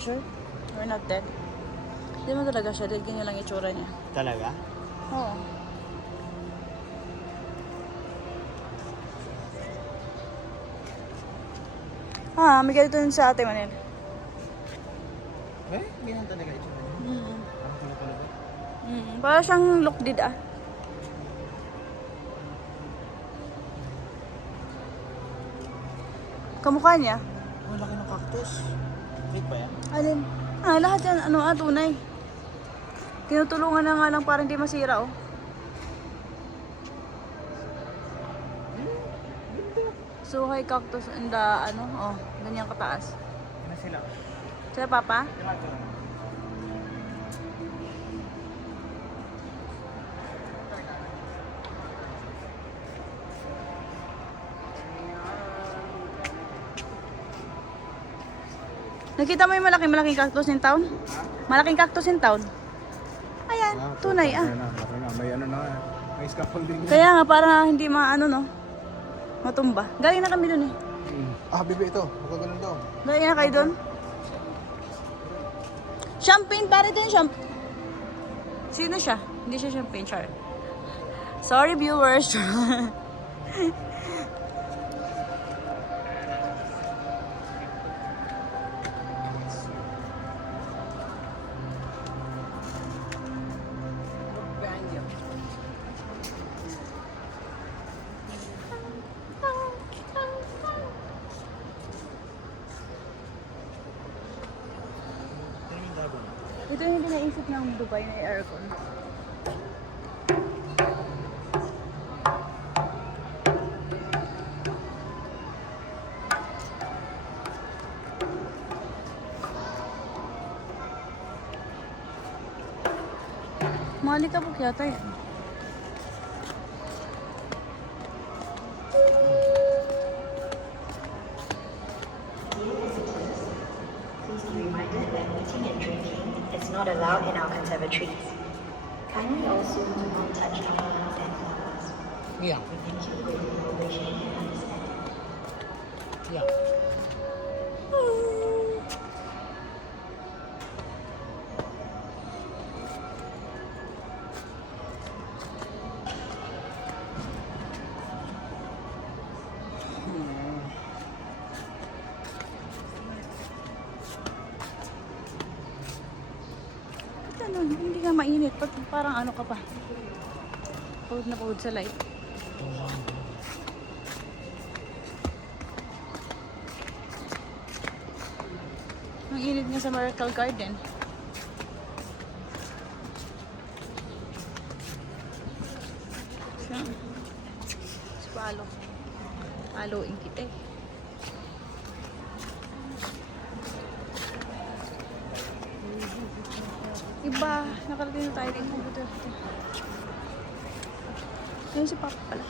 you sure? We're not dead. Hindi mo talaga siya. Dahil ganyan lang itsura niya. Talaga? Oo. May ganito yun sa ate Manel. Eh, ganyan talaga itsura niya. Parang pala ba? Para siyang lokdid ah. Kamukha niya. Oh, laki ng cactus. Fake ba yan? Alin? Lahat yan, tunay. Tinutulungan na nga lang para hindi masira, oh. Suhay cactus and ganyan kataas. Ano sila? Sila, Papa? Nakita mo yung malaking cactus in town? Malaking cactus in town? Ayan, tunay ah. May ano na, may scaffolding. Kaya nga, para hindi matumba. Galing na kami dun eh. Bibi ito. Baka ganun daw. Galing na kayo dun? Champagne, pare ito yung champagne. Sino siya? Hindi siya champagne, char. Sorry viewers. Ito yung hindi naisip ng Dubai na aircon. Malikabok yata yan. Please be reminded that eating and drinking is not allowed in our conservatories. Kindly also do not touch our plants and flowers. Yeah. We thank you for your cooperation and understanding. Yeah. Hindi ka mainit. Parang ano ka pa. Pagod na pagod sa light. Ang init nga sa Miracle Garden. Si Palo. Paloin kita eh. Iba, nakarating na tayo dito. Ayun si Papa pala.